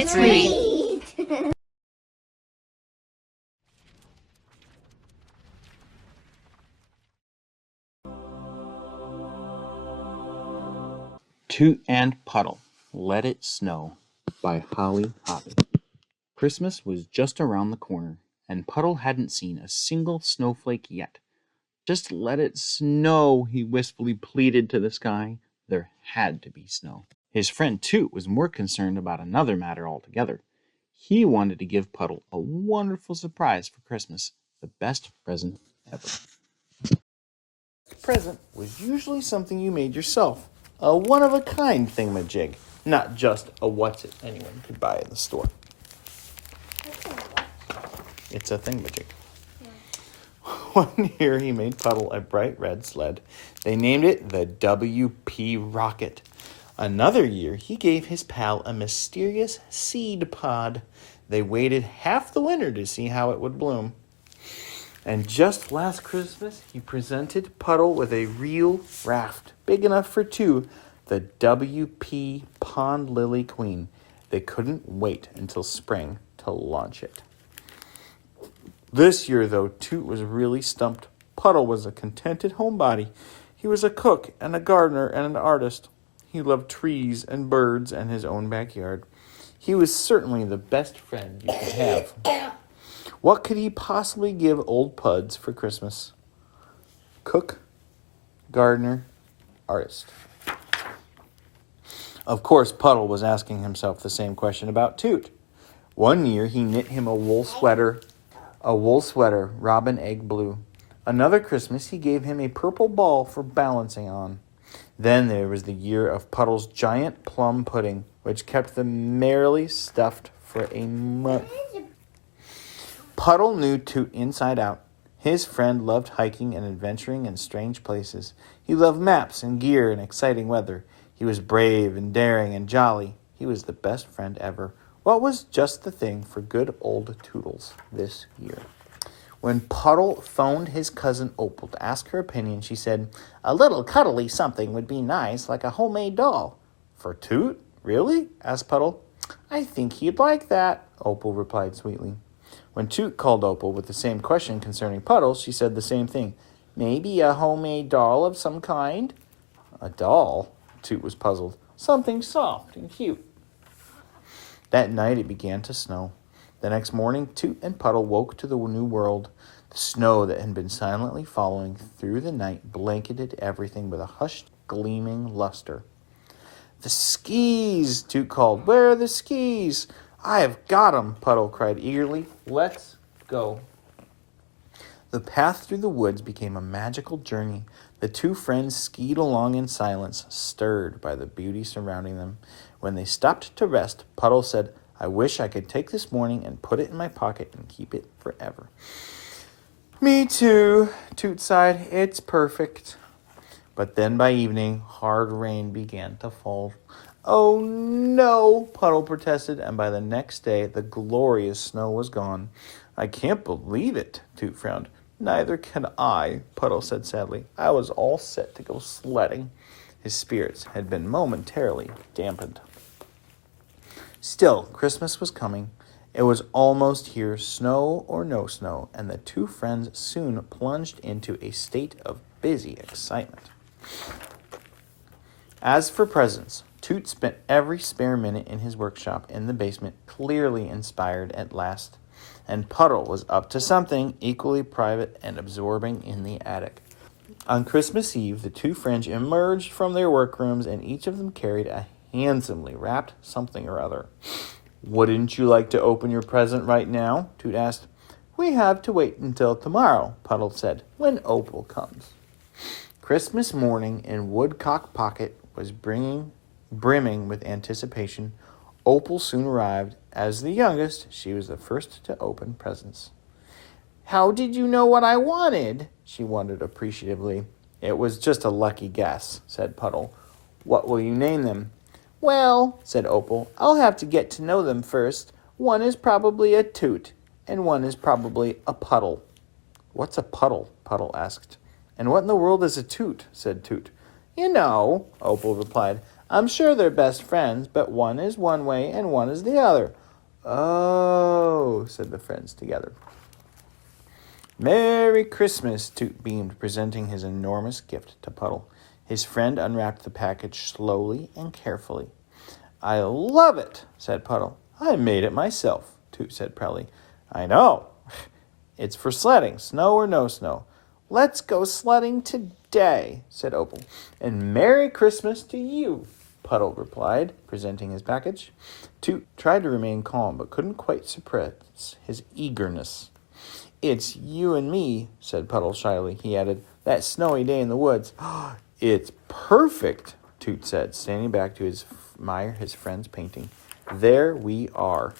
Let's read. Toot and Puddle, Let It Snow by Hobbie. Christmas was just around the corner, and Puddle hadn't seen a single snowflake yet. Just let it snow, he wistfully pleaded to the sky. There had to be snow. His friend Toot was more concerned about another matter altogether. He wanted to give Puddle a wonderful surprise for Christmas, the best present ever. The present was usually something you made yourself, a one-of-a-kind thingamajig, not just a what's-it anyone could buy in the store. It's a thingamajig. One year he made Puddle a bright red sled. They named it the WP Rocket. Another year he gave his pal a mysterious seed pod. They waited half the winter to see how it would bloom. And just last Christmas, he presented Puddle with a real raft, big enough for two, the WP Pond Lily Queen. They couldn't wait until spring to launch it. This year, though, Toot was really stumped. Puddle was a contented homebody. He was a cook and a gardener and an artist. He loved trees and birds and his own backyard. He was certainly the best friend you could have. What could he possibly give old Puds for Christmas? Cook, gardener, artist. Of course, Puddle was asking himself the same question about Toot. One year, he knit him a wool sweater, robin egg blue. Another Christmas, he gave him a purple ball for balancing on. Then there was the year of Puddle's giant plum pudding, which kept them merrily stuffed for a month. Puddle knew Toot inside out. His friend loved hiking and adventuring in strange places. He loved maps and gear and exciting weather. He was brave and daring and jolly. He was the best friend ever. What was just the thing for good old Toodles this year? When Puddle phoned his cousin Opal to ask her opinion, she said, "A little cuddly something would be nice, like a homemade doll." "For Toot? Really?" asked Puddle. "I think he'd like that," Opal replied sweetly. When Toot called Opal with the same question concerning Puddle, she said the same thing. "Maybe a homemade doll of some kind?" "A doll?" Toot was puzzled. "Something soft and cute." That night it began to snow. The next morning, Toot and Puddle woke to the new world. The snow that had been silently falling through the night blanketed everything with a hushed, gleaming luster. "The skis!" Toot called. "Where are the skis?" "I have got 'em!" Puddle cried eagerly. "Let's go." The path through the woods became a magical journey. The two friends skied along in silence, stirred by the beauty surrounding them. When they stopped to rest, Puddle said, "I wish I could take this morning and put it in my pocket and keep it forever." "Me too," Toot sighed. "It's perfect." But then by evening, hard rain began to fall. "Oh no," Puddle protested, and by the next day, the glorious snow was gone. "I can't believe it," Toot frowned. "Neither can I," Puddle said sadly. "I was all set to go sledding." His spirits had been momentarily dampened. Still, Christmas was coming. It was almost here, snow or no snow, and the two friends soon plunged into a state of busy excitement. As for presents, Toot spent every spare minute in his workshop in the basement, clearly inspired at last, and Puddle was up to something equally private and absorbing in the attic. On Christmas Eve, the two friends emerged from their workrooms, and each of them carried a handsomely wrapped something or other. "Wouldn't you like to open your present right now?" Toot asked. "We have to wait until tomorrow," Puddle said, "when Opal comes." Christmas morning in Woodcock Pocket was brimming with anticipation. Opal soon arrived. As the youngest, she was the first to open presents. "How did you know what I wanted?" she wondered appreciatively. "It was just a lucky guess," said Puddle. "What will you name them?" "Well," said Opal, "I'll have to get to know them first. One is probably a Toot, and one is probably a Puddle." "What's a puddle?" Puddle asked. "And what in the world is a Toot?" said Toot. "You know," Opal replied, I'm sure they're best friends, but one is one way and one is the other. Oh, said the friends together. Merry Christmas, Toot beamed, presenting his enormous gift to Puddle. His friend unwrapped the package slowly and carefully. I love it, said Puddle. I made it myself, Toot said proudly. I know. It's for sledding, snow or no snow. Let's go sledding today, said Opal. And Merry Christmas to you, Puddle replied, presenting his package. Toot tried to remain calm, but couldn't quite suppress his eagerness. It's you and me, said Puddle shyly. He added, that snowy day in the woods. It's perfect, Toot said, standing back to admire his friend's painting. There we are.